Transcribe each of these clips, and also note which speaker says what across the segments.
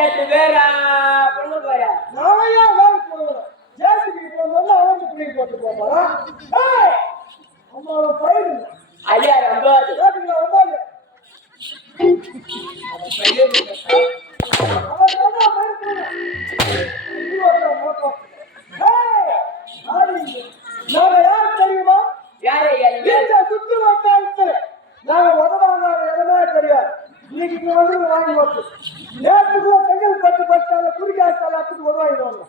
Speaker 1: நேற்று வேற பொண்ணு போயா?
Speaker 2: நாம ஏன் வேலை போடுறோம் ஜேசிபி போனோம்னா அவன் பிள்ளைக்கு போட்டு போறா ஏய் அம்மாவை பயிர்
Speaker 1: ஐயா ரொம்ப
Speaker 2: ஏய் ஆடி நாம யார் தெரியுமா?
Speaker 1: யார் நீங்க?
Speaker 2: சுத்து வட்டாரத்து நாங்க உதவாங்க இடமே தெரியாது. இன்னைக்கு இங்க வந்து வாங்கி போச்சு நேற்றுக்கு செங்கல் பட்டு பட்டால குடிக்காசால அப்படி உதவாங்க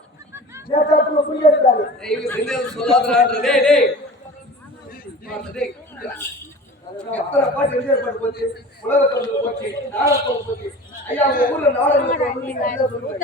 Speaker 2: நேற்று குடிக்காசால
Speaker 3: தயவு செஞ்சு அதை சொல்லாதடா. எத்தனை பாட்டு எம்ஜிஆர் பாட்டு போச்சு உலக பந்து போச்சு நாடகம் போச்சு ஐயா உங்க ஊர்ல நாடகம் சொல்லுங்க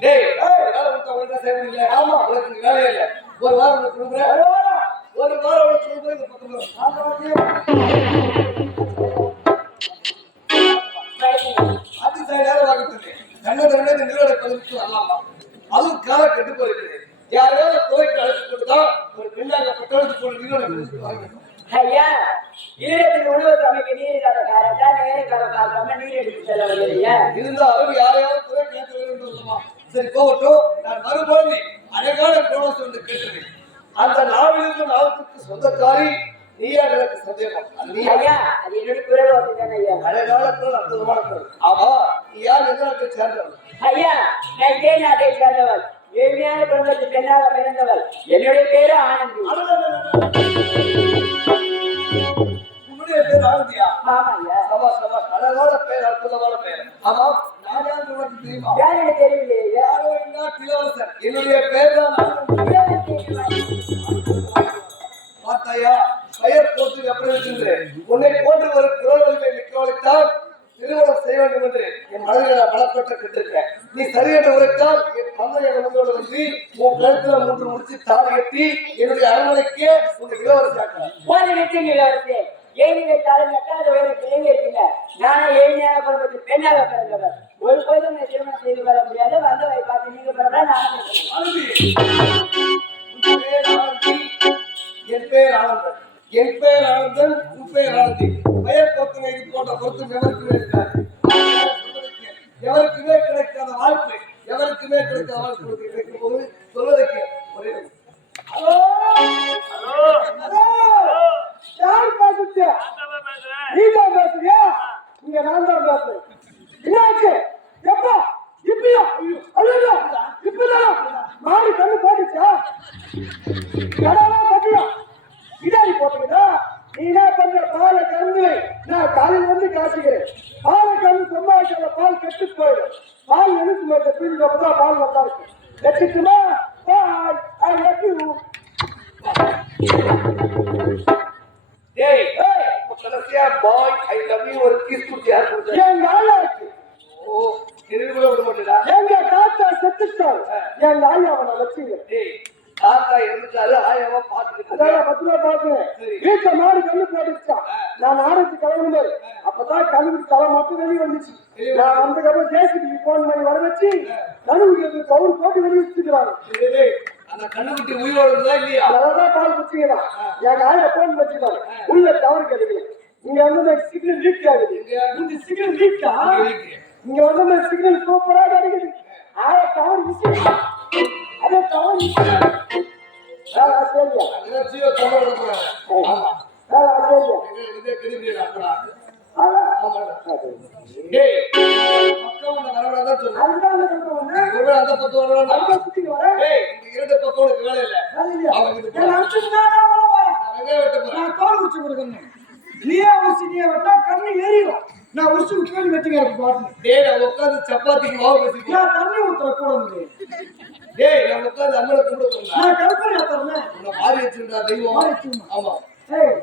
Speaker 3: டேய் வேலை ஆமா உனக்கு வேலையே இல்ல ஒரு வாரம் உனக்கு கொடுக்குறேன் ஒரு வாரம். உனக்கு கொடுக்குறேன் இந்த பக்கம். அது நேரம் வாங்கிட்டு கண்ண தண்ணே இந்த நிறுவன பதிவுக்கு வரலாமா? அதுவும் காலம் கெட்டு போயிருக்குது. யாரையாவது கோயிலுக்கு அழைத்து கொடுத்தா ஒரு பட்டணத்து போன நிறுவன பதிவுக்கு வாங்கிடும்
Speaker 1: ஐயா ஈரத்துக்கு உணவு சமைக்க நீர் கடை காரட்டா நேர கடை பார்க்காம நீர் எடுத்து செல்ல வரலையா
Speaker 3: இருந்தாலும் யாரையாவது குறை கேட்க வேண்டும் சொல்லமா? சரி போகட்டும். நான் மறுபடி அழகான கோணஸ் வந்து கேட்டது அந்த நாவிலிருந்து நாவுக்கு சொந்தக்காரி
Speaker 1: ஏழ்மையான குடும்பத்தில் பெண்ணாக பிறந்தவள். என்னுடைய பேரு ஆனந்தி.
Speaker 3: உன்னுடைய பேர் ஆனந்தியா?
Speaker 1: ஆமா ஐயா
Speaker 3: சபா சபா அழகான பேர் அற்புதமான பேர். ஆமா நான் யார் உனக்கு தெரியுமா?
Speaker 1: யார் எனக்கு தெரியலையே ஐயா?
Speaker 3: யாரோ இல்லா இளவரசர். என்னுடைய பேர் தான். பார்த்தாயா? பெயர் போட்டு எப்படி இருக்கின்றேன் உன்னை போன்று ஒரு குரல்களை நிற்கவழைத்தால் திருமணம் செய்ய வேண்டும் என்று என் மனதில் நான் மனப்பட்ட கேட்டிருக்கேன் நீ சரி என்று உரைத்தால் என் தந்தை முன்னோடு வந்து உன் கழுத்துல மூன்று முடிச்சு தாலி கட்டி என்னுடைய அரண்மனைக்கே
Speaker 1: போன நிச்சயம் இளவரசே ஏழி வைத்தாலும் எட்டாவது வயது பிள்ளைங்க இருக்குங்க நானும் ஏழ்மையான குடும்பத்தில் பெண்ணாக பிறந்தவர். ஒரு போதும் நான் திருமணம் செய்து வர முடியாது. வந்தவை பார்த்து நீங்க பிறந்தா நான்
Speaker 3: என் பேர் ஆனந்தன். என் பேர் ஆனந்தன் உன் பேர் ஆனந்தி பெயர் பொருத்தனை இது போன்ற பொருத்தம் எவருக்குமே இருக்காது. எவருக்குமே கிடைக்காத வாழ்க்கை எவருக்குமே கிடைக்காத உனக்கு கிடைக்கும் போது சொல்வதற்கு ஒரே
Speaker 2: ஹலோ? ஹலோ? யார் பேசுறது? நீ தான் பேசுறியா? இங்க நான் தான் பேசுறேன். என்னாச்சு எப்பா? இப்பயா? ஐயோ. இப்பதான்? மாடி கண்ணு போட்டுச்சா? கடவுளா பட்டியா இதாடி போட்டுக்கிட்டா நீ என்ன பண்ற பாலை கறந்து நான் காலையில் வந்து காசுகிறேன் பாலை கறந்து செவ்வாய்க்கிழமை பால் கெட்டு போயிடும். பால் எடுத்து போயிட்ட பின் தான் பால் நல்லா இருக்கும் வச்சுட்டுமா பால் ஐ லவ் யூ
Speaker 3: டேய் இப்ப கடைசியா பாய் ஐ லவ் யூ ஒரு கிஸ் கொடுத்து யார் கொடுத்தா
Speaker 2: என் இருக்கு.
Speaker 3: ஓ திரும்ப விட மாட்டேடா.
Speaker 2: எங்க தாத்தா செத்துட்டான் என் ஆயா அவனை வச்சுங்க
Speaker 3: டேய் தாத்தா இருந்துட்டாரு ஆயாவா பாத்துக்கிட்டு
Speaker 2: பத்து ரூபா பார்த்தேன் வீட்டுல மாடு கண்ணு போட்டுச்சான் நான் ஆரம்பிச்சு கிளம்புனேன் அப்பதான் கழுவி தலை மட்டும் வெளியே வந்துச்சு. நான் வந்ததுக்கப்புறம் ஜேசிபி போன் பண்ணி வர வச்சு கழுவுக்கு கவுரு போட்டு வெளியே வச்சுக்கிறாங்க
Speaker 3: அந்த கண்ணுக்குட்டி உயிரோடு இருந்தா இல்லையா?
Speaker 2: அதான் பால் என் ஆயா போன் வச்சுக்கிறாங்க உள்ள தவறு கிடைக்கல இங்க வந்து சிக்னல் லீக் ஆகுது. இந்த சிக்னல் லீக்கா இங்க வந்து சிக்னல் சூப்பரா கிடைக்குது. ஆயா தவறு வச்சுக்கிறான் அதே தவறு
Speaker 3: ஆமா
Speaker 2: ஆஸ்திரேலியா
Speaker 3: இது- இதே திரும்பியா அப்படா
Speaker 2: அதான்
Speaker 3: டேய் பக்கம் உன்னை வரவிடாதான்
Speaker 2: அந்த பக்கம் வந்து
Speaker 3: ஒருவேளை இந்த இரண்டு பக்கம் வேலை இல்ல அவங்க இது
Speaker 2: என்னை நான் தான் போக போறேன். நீயே உரிச்சு நீயே வெட்டா கண்ணு எரியும். நான் உரிச்சு விட்டு வெட்டிங்க இருக்கு பாட்டு.
Speaker 3: டேய் நான் சப்பாத்திக்கு மாவு பேசிக்கிறேன்
Speaker 2: நான் தண்ணி ஊத்துற கூட முடியும்.
Speaker 3: டேய் நான் உட்கார்ந்து அம்மனை கும்பிட போறேன்
Speaker 2: நான்.
Speaker 3: உன்னை வச்சிருந்தா தெய்வம். ஆமா.
Speaker 2: ஏய்.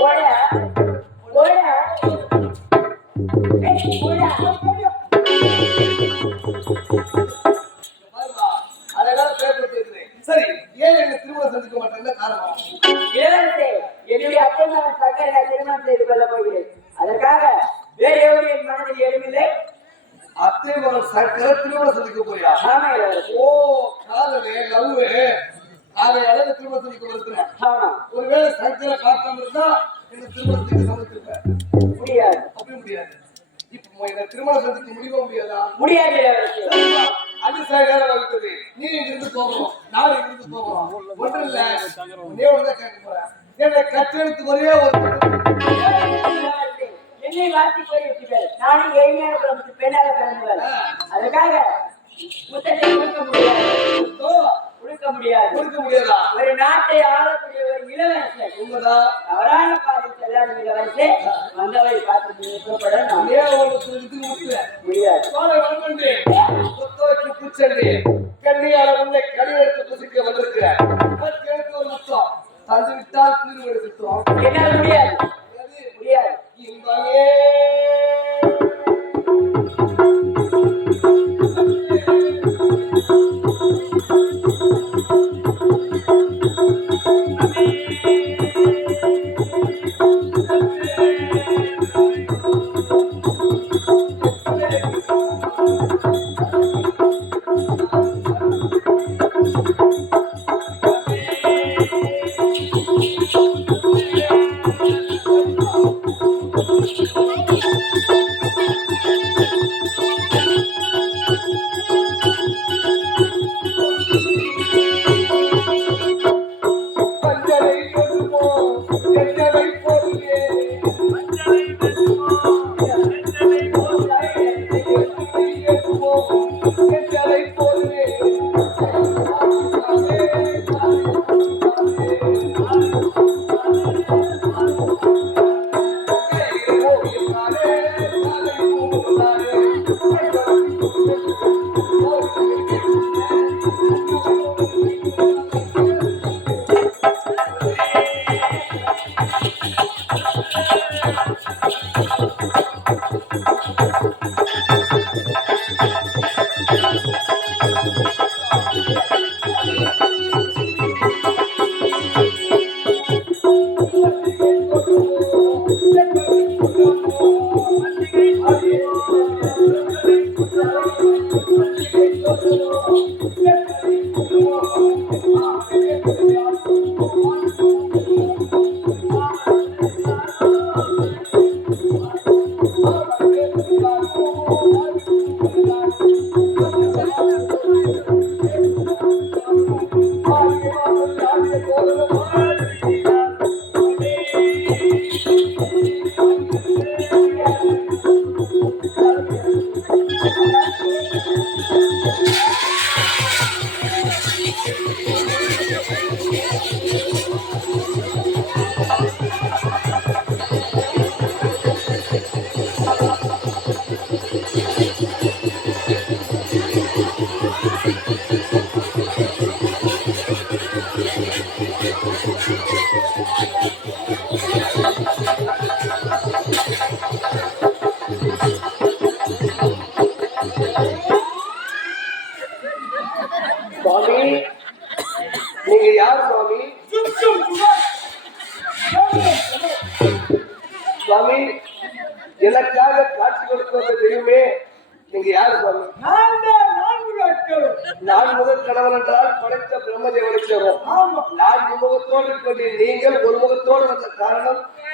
Speaker 1: போடா. போடா. ஏய்,
Speaker 3: அழகான சரி ஏன் என்ன திருமணம் சந்திக்க மாட்டேன் என்ன காரணம்?
Speaker 1: இளவரசே என்னுடைய அத்தை மகன் சக்கரை திருமணம் செய்து கொள்ள போகிறேன். அதற்காக வேறு எவரும் என் மனதில் எழுமில்லை
Speaker 3: அத்தை மகன் சக்கர திருமணம் சந்திக்க போறியா ஓ காதலே லவ்வு. அதை அளவு திருமணம் சந்திக்க
Speaker 1: ஆமா.
Speaker 3: ஒருவேளை சக்கரை பார்க்காம இருந்தா இந்த திருமணத்துக்கு சமைத்திருப்பேன்
Speaker 1: முடியாது.
Speaker 3: அப்படி முடியாது. இப்போ இந்த திருமணம் சந்திக்க முடியுமா முடியாதா?
Speaker 1: முடியாது
Speaker 3: அது சரியான வகுத்தது நீ இங்கிருந்து போகணும். நான் இங்கிருந்து போகணும். ஒன்றும் இல்ல. நீ ஒன்றுதான் கேட்க போறேன். என்னை கற்றெடுத்து ஒரே ஒரு
Speaker 1: இளவரசி, என்னை வார்த்தை போய் விட்டீர்கள் நானும் ஏழ்மையாக பிறந்து பெண்ணாக பிறந்தவர் அதற்காக முத்தத்தை கொடுக்க முடியாது. கொடுக்க முடியாது.
Speaker 3: கொடுக்க முடியாதா?
Speaker 1: ஒரு நாட்டை ஆளக்கூடிய ஒரு இளவரசர்
Speaker 3: உண்மைதான்
Speaker 1: தவறான பாதையில் செல்லாத இளவரசே வந்தவரை பார்த்து புறப்பட நான்
Speaker 3: புரிஞ்சுக்க முடியல?
Speaker 1: முடியாது.
Speaker 3: பூச்செண்டு கண்ணியால உன்னை கடிதத்தை புசிக்க முத்தம் தந்து விட்டால் குளிர்வெளி சுத்தம்.
Speaker 1: என்னால் முடியாது. முடியாது.
Speaker 3: இன்பமே. பஞ்சனை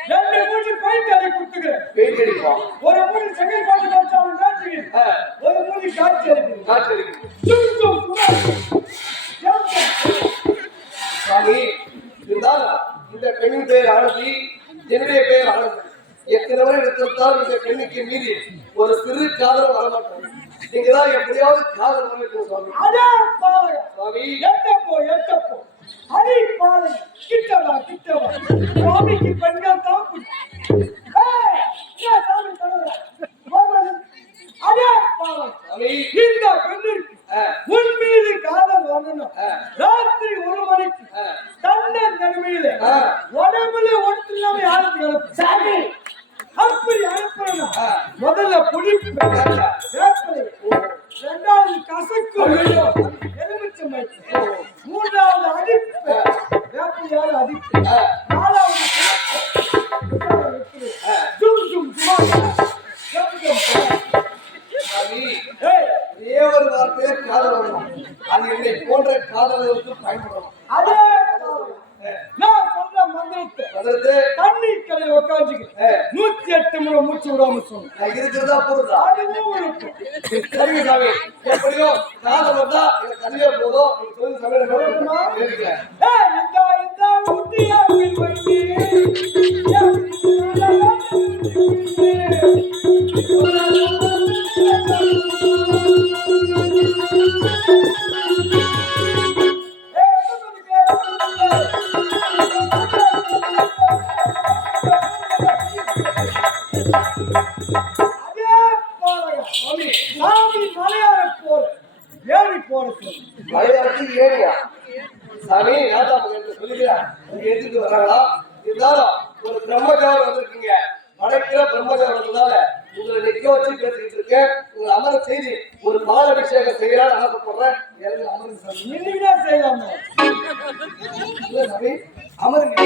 Speaker 2: ரெண்டு பயிர் அதை கொடுத்துக்கிறேன்.
Speaker 3: வெயில் அடிப்போம்
Speaker 2: ஒரு மூணு செகண்ட் பாட்டு காய்ச்சி
Speaker 3: ஆ,
Speaker 2: ஒரு மூணு
Speaker 3: காட்சி அடிக்கும்
Speaker 2: சுத்தம் சுத்தம்.
Speaker 3: சுவாமி இருந்தால் இந்த பெண்ணின் பெயர் ஆனந்தி என்னுடைய பெயர் ஆனந்தி. எத்தனை எடுத்திருந்தால் இந்த பெண்ணுக்கு மீறி ஒரு சிறு காதல் வரமாட்டோம். நீங்க தான் எப்படியாவது காதல் பண்ணிட்டு சுவாமி. சுவாமி.
Speaker 2: எட்டப்போ எட்டப்போ. அடி பாலை கிட்டவா கிட்டவா? சுவாமிக்கு பெண்கள் தான் இந்த பெண்ணிற்கு உன் மீது காதல் வரணும். ராத்திரி ஒரு மணிக்கு. தன்னன் தனிமையில. உடம்புல ஒட்டுலாம யாருக்கு கிளப்பு.
Speaker 1: சாமி.
Speaker 2: அப்படி அனுப்பணும்
Speaker 3: ஆ.
Speaker 2: முதல்ல புடிப்பு வேப்பிலை ரெண்டாவது கசக்கு எலுமிச்சம் அமைப்பு மூன்றாவது அடிப்பு. வேப்பையால் அடிப்பு. நாலாவது ஜும் ஜும்
Speaker 3: ஒரு வார்த்தையே காதல் வரணும் அது என்னை போன்ற காதலர்களுக்கு பயன்படணும்
Speaker 2: அதே
Speaker 3: அதற்கு
Speaker 2: தண்ணி கடையில் உட்காந்துக்கிறேன் நூத்தி எட்டு முறை மூச்சு விடாம சொன்னேன்.
Speaker 3: இருக்கிறதா பொருளா
Speaker 2: அதுவும் இருக்கும்
Speaker 3: சரிங்க சாமி. எப்படியோ காதல் வந்தா அதுவே போதும். சொல்லி சமையல்
Speaker 2: இந்த ஊட்டியா
Speaker 3: அமருங்க சாமி அமருங்க.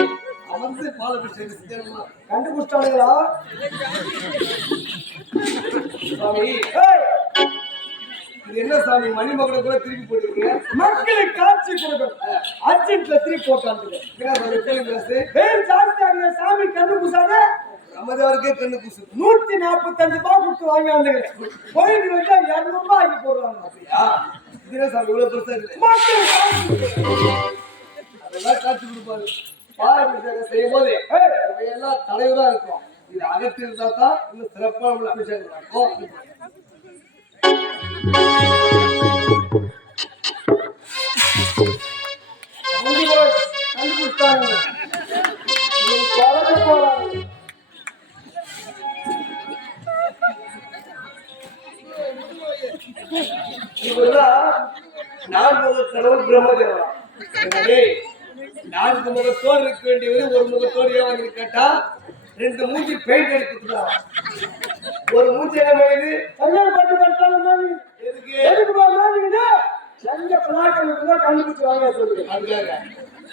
Speaker 3: அமர்ந்து பாலபிஷேகம்
Speaker 2: கண்டுபிடிச்சானுங்களா
Speaker 3: சாமி இது என்ன சாமி மணிமகளை கூட திருப்பி போட்டுருக்கீங்க
Speaker 2: மக்களை காட்சி கொடுக்கணும். அர்ஜென்ட்ல திருப்பி போட்டாங்க
Speaker 3: என்ன சாமி
Speaker 2: கண்டுபிடிச்சாங்க
Speaker 3: பிரம்மச்சாரிக்கே கண்ணு கூசு
Speaker 2: நூத்தி நாற்பத்தஞ்சு ரூபாய் கொடுத்து வாங்கி வந்துக்கிறேன் போயிட்டு வச்சா இருநூறு ரூபாய் ஆக்கி போடுறாங்க
Speaker 3: அப்படியா? இது என்ன சாமி இவ்வளவு பெருசா
Speaker 2: காசு
Speaker 3: அதெல்லாம் காட்சி கொடுப்பாரு. பால் அபிஷேகம் செய்யும் போது எல்லாம் தலைவரா இருக்கும். இது அகற்றி இருந்தா தான் இன்னும் சிறப்பான ஒரு அபிஷேகம் நடக்கும்.
Speaker 2: கண்டுபிடிச்சாங்க போறாங்க.
Speaker 3: இவரெல்லாம் நான்கு முக கடவுள் பிரம்மதேவா எனவே நான்கு முகத்தோடு இருக்க வேண்டியவர் ஒரு முகத்தோடு ஏன் கேட்டா ரெண்டு மூஞ்சி பெயிண்ட் அடிச்சுக்கலாம் ஒரு மூஞ்சி என்ன மேலுது
Speaker 2: கல்யாணம் பண்ணி பண்றாங்க
Speaker 3: எதுக்கு
Speaker 2: எதுக்கு போறாங்க எங்க பிளாக்களுக்கு தான் கண்டுபிடிச்சு சொல்லுங்க
Speaker 3: அதுக்காக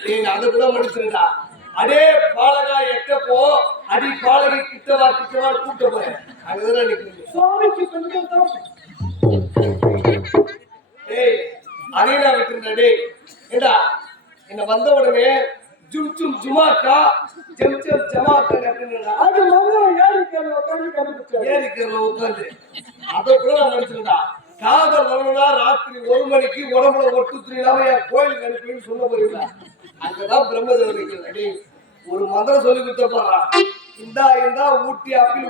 Speaker 3: நீங்க அதை கூட முடிச்சிருந்தா அடே பாலகா எட்டப்போ அடி பாலகை கிட்டவா கிட்டவா கூட்ட போறேன் அங்கதான் நிக்கிறீங்க
Speaker 2: சுவாமிக்கு
Speaker 3: டேய் அதையும் நான் விட்டுருந்தேன் டேய்? ஏண்டா என்ன வந்த உடனே ஜும் ஜும் ஜுமாக்கா ஜம் ஜம் ஜமாக்கா அப்படின்னா
Speaker 2: அது உட்காந்து கண்டுபிடிச்சாரு.
Speaker 3: ஏறிக்கிறத உட்காந்து. அதை கூட நான் நினைச்சிருந்தா காதல் வரணும்னா ராத்திரி ஒரு மணிக்கு உடம்புல ஒட்டு துணி இல்லாம என் கோயிலுக்கு அனுப்பின்னு சொல்ல போறீங்களா அங்கதான் பிரம்மதேவர் இருக்கிறது ஒரு மந்திரம் சொல்லி கொடுத்த போறா இந்தா இந்தா ஊட்டி
Speaker 2: அப்படி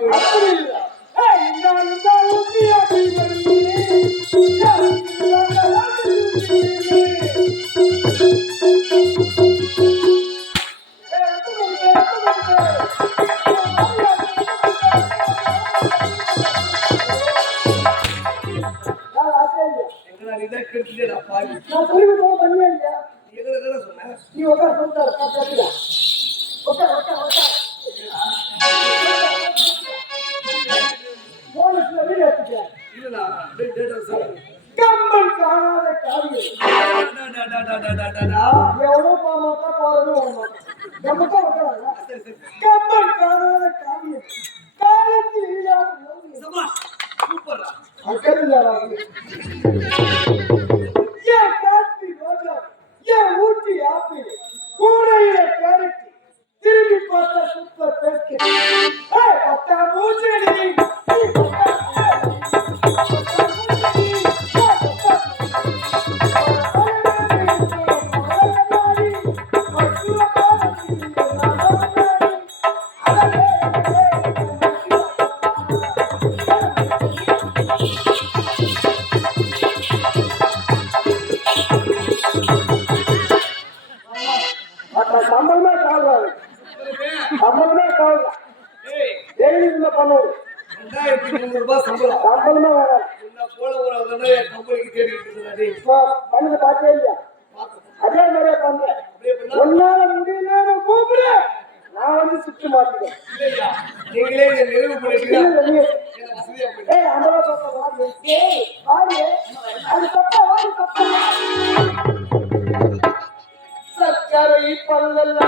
Speaker 2: சூப்பர் பேஸ்கெட்
Speaker 3: ಇಪ್ಪದಲ್ಲ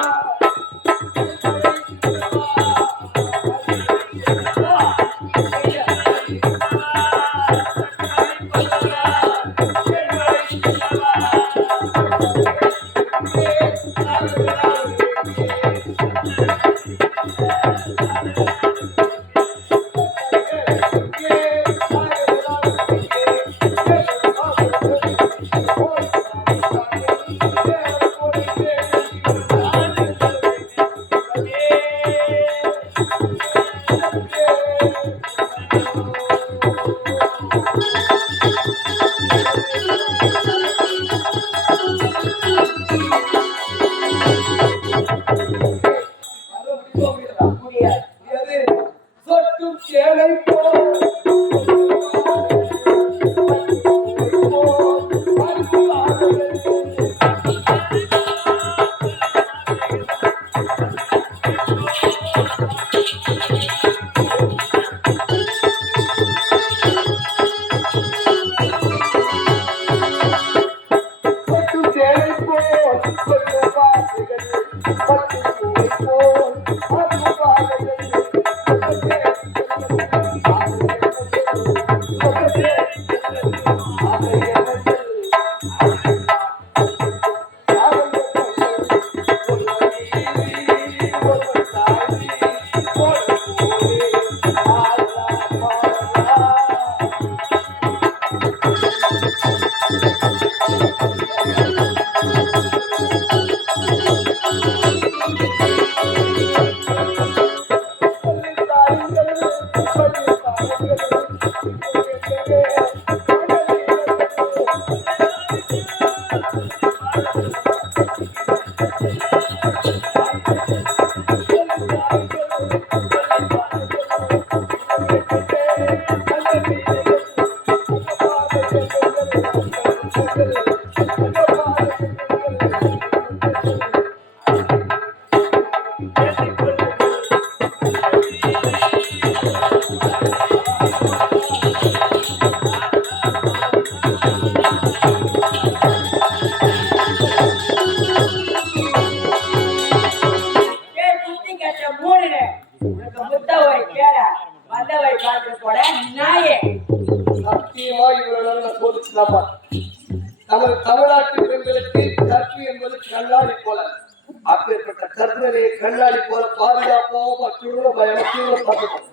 Speaker 3: கற்பனையை கண்ணாடி போல பாதுகாப்போம் பற்றுவோம் பயமத்தையும் பார்த்துக்கணும்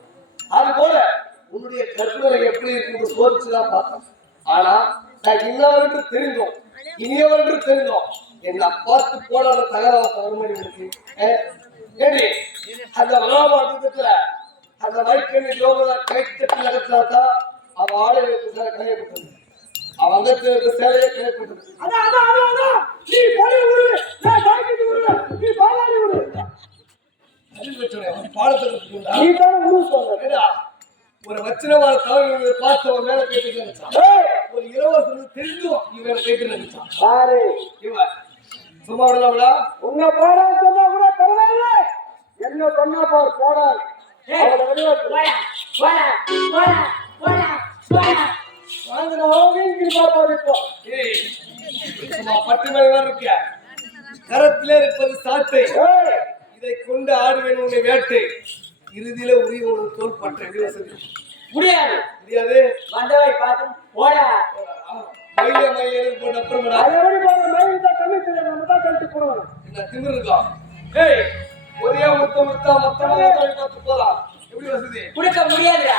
Speaker 3: அது போல உன்னுடைய கற்பனை எப்படி இருக்குது சோதிச்சுதான் பார்த்தோம். ஆனா நான் இன்னவென்று தெரிந்தோம். இனியவென்று தெரிந்தோம். என்ன பார்த்து போடாத தகவல் இருக்கு ஏடி அந்த மகாபாரதத்துல அந்த வைக்கணி ஜோகதா கை தட்டி நடத்தினாதான் அவ ஆடை கையப்பட்டது அவ அங்கத்திற்கு சேலையை கையப்பட்டது
Speaker 2: அதான் அதான் அதான் அதான். நீ பொடி விடு நான் பாக்கெட் விடு நீ பாலாடி
Speaker 3: கத்துக்கிட்டா.
Speaker 2: நீ தான் விடு சொல்ற.
Speaker 3: ஏடா, ஒரு வச்சனமான தவறு பார்த்து அவன் மேல கேட்டு ஒரு இளவரசனுக்கு தெரிஞ்சும் இவன் கேட்டு நினைச்சான்
Speaker 2: பாரு
Speaker 3: இவன் சும்மா விடலாம்டா
Speaker 2: உன்னை போடா சொன்னா கூட பரவாயில்ல என்ன சொன்னா பாரு போடாது.
Speaker 1: போடா, போடா, போடா, போடா.
Speaker 3: கரத்திலே இருப்பது சாத்தை இதை கொண்டு ஆடுவேன் உன்னை வேட்டை. இறுதியில உரிய உனக்கு தோல் பற்ற வசதி
Speaker 1: முடியாது.
Speaker 3: முடியாது.
Speaker 1: வந்தவை பார்த்து போடா.
Speaker 3: மயில மயில போட்ட
Speaker 2: போடுவோம்
Speaker 3: என்ன திமிரு இருக்கா? ஏய் ஒரே முத்த முத்தா மொத்தமா பார்த்து போலாம். எப்படி வசதி?
Speaker 1: கொடுக்க முடியாதுடா.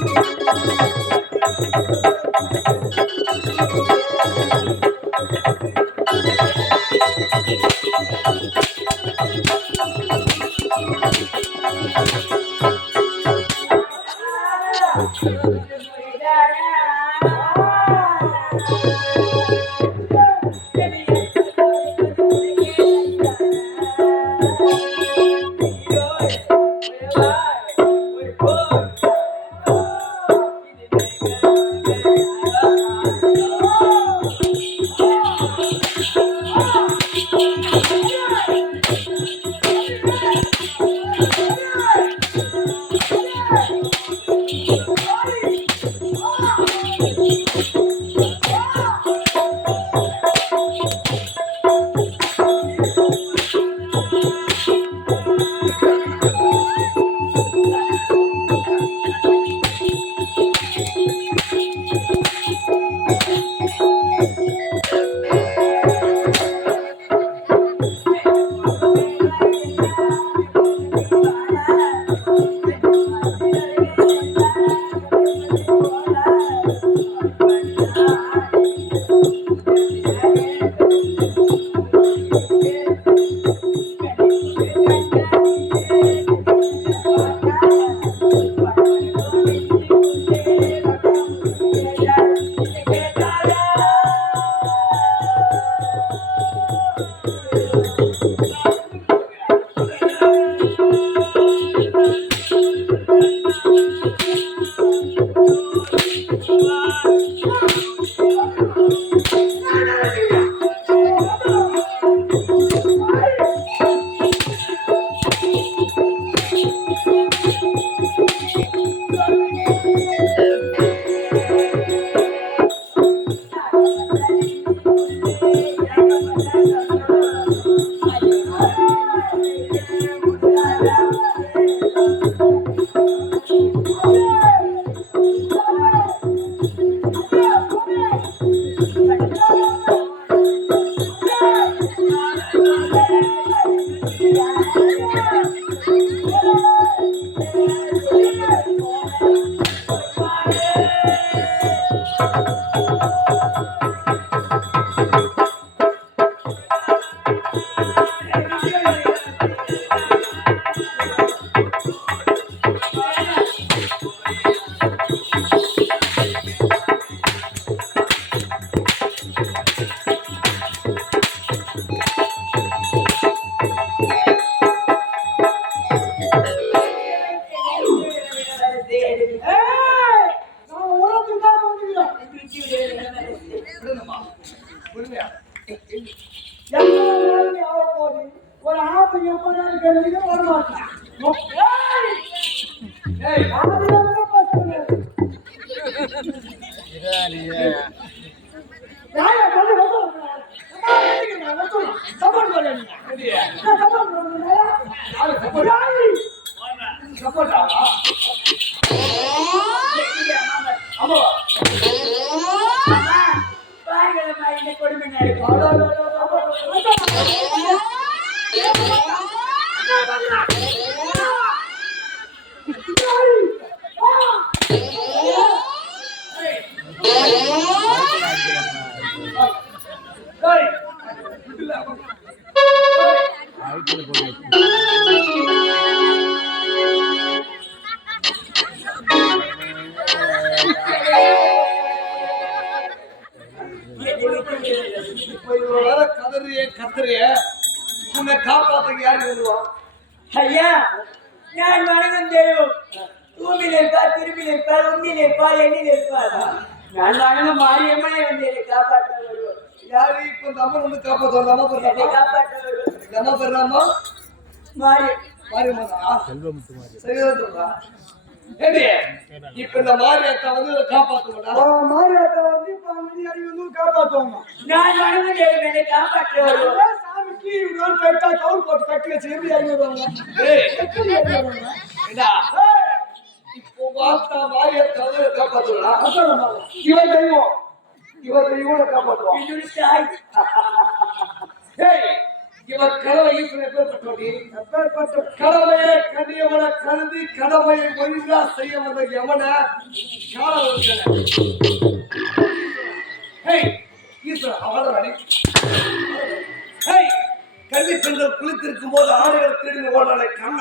Speaker 3: pum, pum. thank you வருவா
Speaker 1: ஐயா நான் வணங்கும் தெய்வம் தூமில் இருப்பார் திரும்பில் இருப்பார் உண்மையில் இருப்பார் எண்ணில் இருப்பார். நான் வணங்கும் மாரியம்மனே வந்து என்னை காப்பாற்ற வருவோம்
Speaker 3: யாரு? இப்ப இந்த அம்மன் வந்து காப்பாத்துவா இந்த அம்மா பேர்
Speaker 1: காப்பாற்ற வருவோம்
Speaker 3: இந்த அம்மா பேர் அம்மா
Speaker 1: மாரி
Speaker 3: மாரியம்மனா? சரிதான் சொல்றா ஏடி இப்ப இந்த மாரியத்தை வந்து காப்பாத்துவா
Speaker 2: மாரியாத்தா வந்து இப்ப வந்து காப்பாத்துவாங்க
Speaker 1: நான் வணங்கும் தெய்வம் என்னை காப்பாற்ற வருவோம்
Speaker 2: இவங்க கைட்டா கவுல் போட்டு கட்டி வச்சு எப்படி
Speaker 3: ஏடா இப்போ பார்த்தா வந்து காப்பாத்துவா
Speaker 2: அப்புறம்
Speaker 3: இவன் தெய்வம். இவன் தெய்வம் இவன் கடவுளை ஈஸ்வரன் எப்பேற்பட்டோடி
Speaker 2: எப்பேற்பட்ட
Speaker 3: கடமையை கண்ணியவன கருதி கடமையை ஒழுங்கா செய்ய வந்த எவன? காலம் ஹேய் ஈஸ்வரன் கன்னி பெண்கள் குளித்திருக்கும் போது ஆடைகள் திரும்பி ஓடலை கண்ண.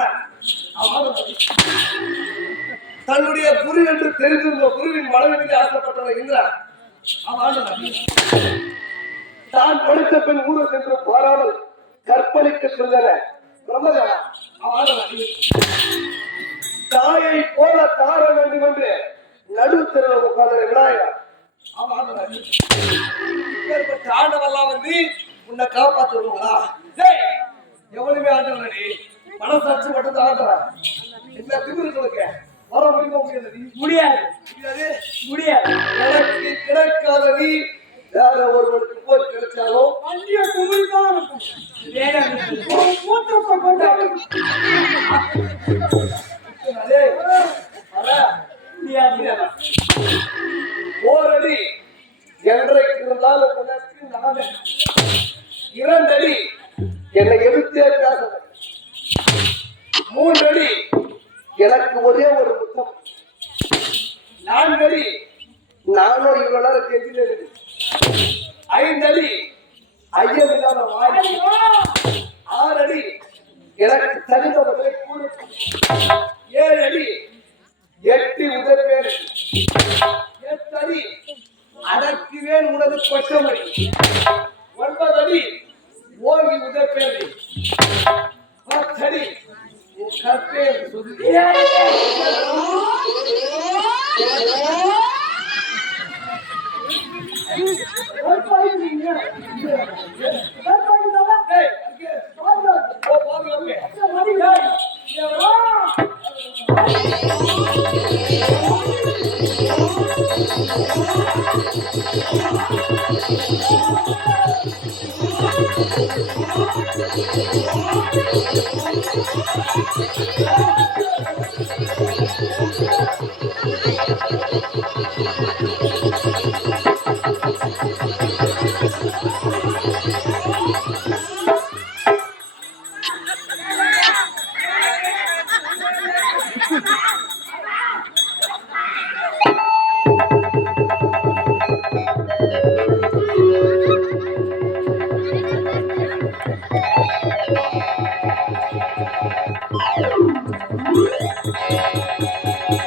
Speaker 3: தன்னுடைய குரு என்று தெரிந்திருந்த குருவின் மனைவி ஆசைப்பட்டவர் என்றார் தான் படித்த பெண் ஊரை சென்று போராமல் கற்பனைக்கு சென்றன. தாயை போல தார வேண்டும் என்று நடுத்தரில் உட்கார்ந்த விநாயகர். ஆண்டவெல்லாம் வந்து உன்னை காப்பாற்றுவாங்களா? எவனுமே ஆண்டவன் நீ? மனசாட்சி மட்டும் தான் ஆண்டவன் என்ன திமிருக்கு வர முடியுமா முடியாது நீ
Speaker 1: முடியாது.
Speaker 3: முடியாது?
Speaker 1: முடியாது.
Speaker 3: எனக்கு கிடைக்காத நீ வேற ஒருவனுக்கு போய் கிடைச்சாலும்
Speaker 2: வண்டிய குமிழ் இருக்கும்.
Speaker 1: வேணும்
Speaker 2: ஒரு மூத்தத்தை கொண்டாடு
Speaker 3: ஏய், அங்கே.
Speaker 2: Thank you.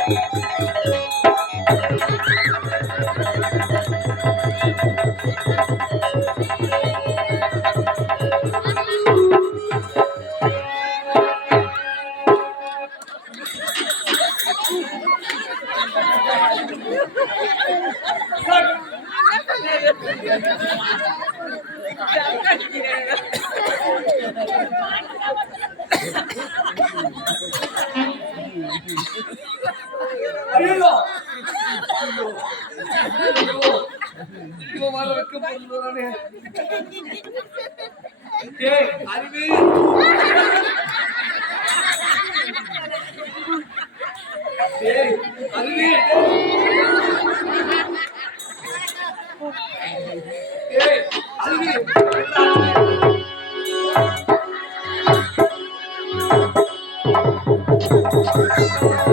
Speaker 2: thank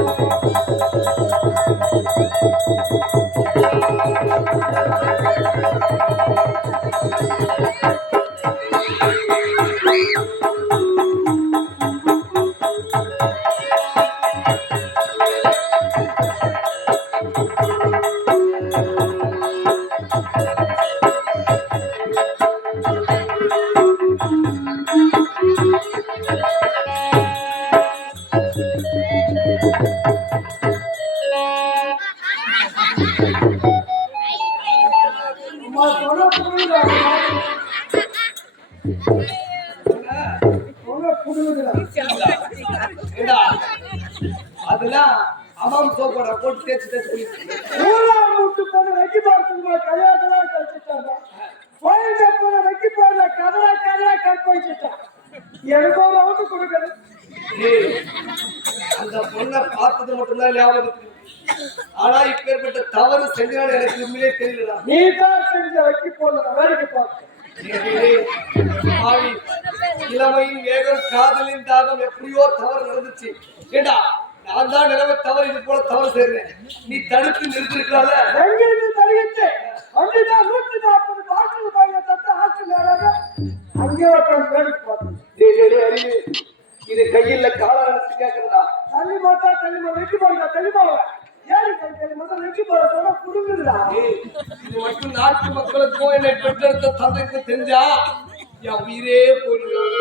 Speaker 2: எனக்கோ ரவுண்டு கொடுக்கணும்
Speaker 3: அந்த பொண்ணை பார்த்தது மட்டும்தான் ஞாபகம். ஆனா இப்பேற்பட்ட தவறு செஞ்சாலும் எனக்கு உண்மையிலே தெரியலடா.
Speaker 2: நீ தான் செஞ்ச வெட்டி போன வேலைக்கு
Speaker 3: பாவி, இளமையின் வேகம் காதலின் தாகம் எப்படியோ தவறு நடந்துச்சு. ஏண்டா நான் தான் நிலவை தவறு இது போல தவறு செய்றேன். நீ தடுத்து நிறுத்திருக்கலாம்ல?
Speaker 2: தருகிட்டு அங்கேதான் நூற்றி நாற்பது தத்த ஆட்சி நேராக அங்கே உட்காந்து வேலைக்கு
Speaker 3: இது கையில கால நினைச்சு கேட்கறா
Speaker 2: தள்ளி மாத்தா தள்ளி மா வெட்டி போடுங்க தள்ளி போவ ஏழு கை தள்ளி மாத்தா வெட்டி போட சொன்னா புடுங்குதுடா.
Speaker 3: இது மட்டும் நாட்டு மக்களுக்கும் என்னை பெற்றெடுத்த தந்தைக்கும் தெரிஞ்சா என் உயிரே போயிடும்.